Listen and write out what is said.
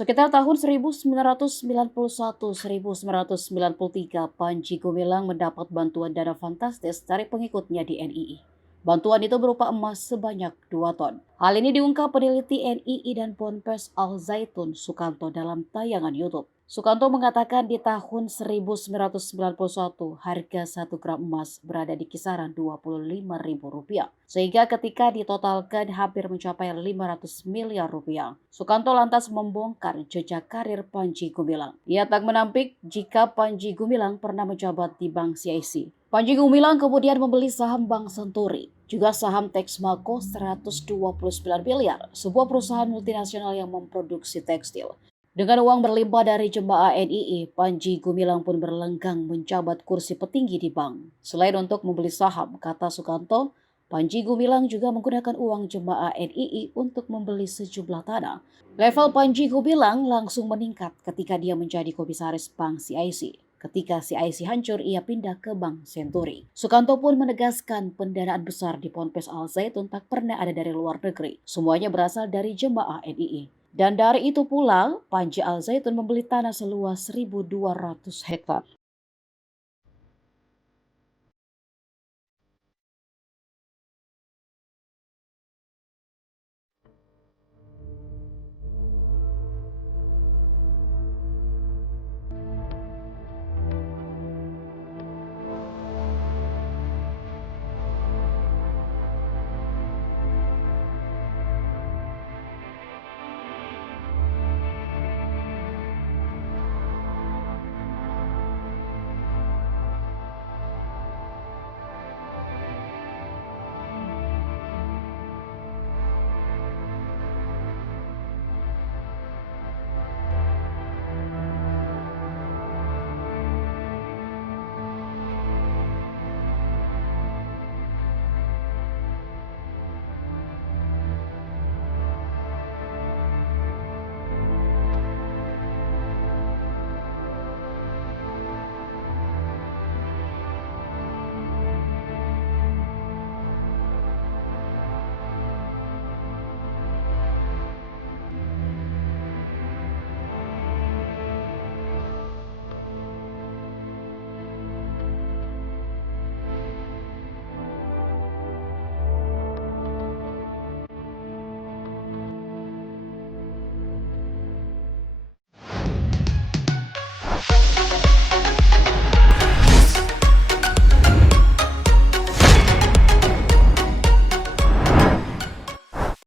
Sekitar tahun 1991-1993, Panji Gumilang mendapat bantuan dana fantastis dari pengikutnya di NII. Bantuan itu berupa emas sebanyak 2 ton. Hal ini diungkap peneliti NII dan Ponpes Al Zaitun Sukanto dalam tayangan YouTube. Sukanto mengatakan di tahun 1991 harga 1 gram emas berada di kisaran Rp25.000. Sehingga ketika ditotalkan hampir mencapai Rp500 miliar. Sukanto lantas membongkar jejak karir Panji Gumilang. Ia tak menampik jika Panji Gumilang pernah menjabat di Bank CIC. Panji Gumilang kemudian membeli saham Bank Senturi, juga saham Texmaco 129 miliar, sebuah perusahaan multinasional yang memproduksi tekstil. Dengan uang berlimpah dari jemaah NII, Panji Gumilang pun berlenggang menjabat kursi petinggi di bank. Selain untuk membeli saham, kata Sukanto, Panji Gumilang juga menggunakan uang jemaah NII untuk membeli sejumlah tanah. Level Panji Gumilang langsung meningkat ketika dia menjadi komisaris Bank CIC. Ketika CIC hancur, ia pindah ke Bank Senturi. Sukanto pun menegaskan pendanaan besar di Ponpes Al Zaitun tak pernah ada dari luar negeri. Semuanya berasal dari jemaah NII. Dan dari itu pula, Panji Al Zaitun membeli tanah seluas 1.200 hektar.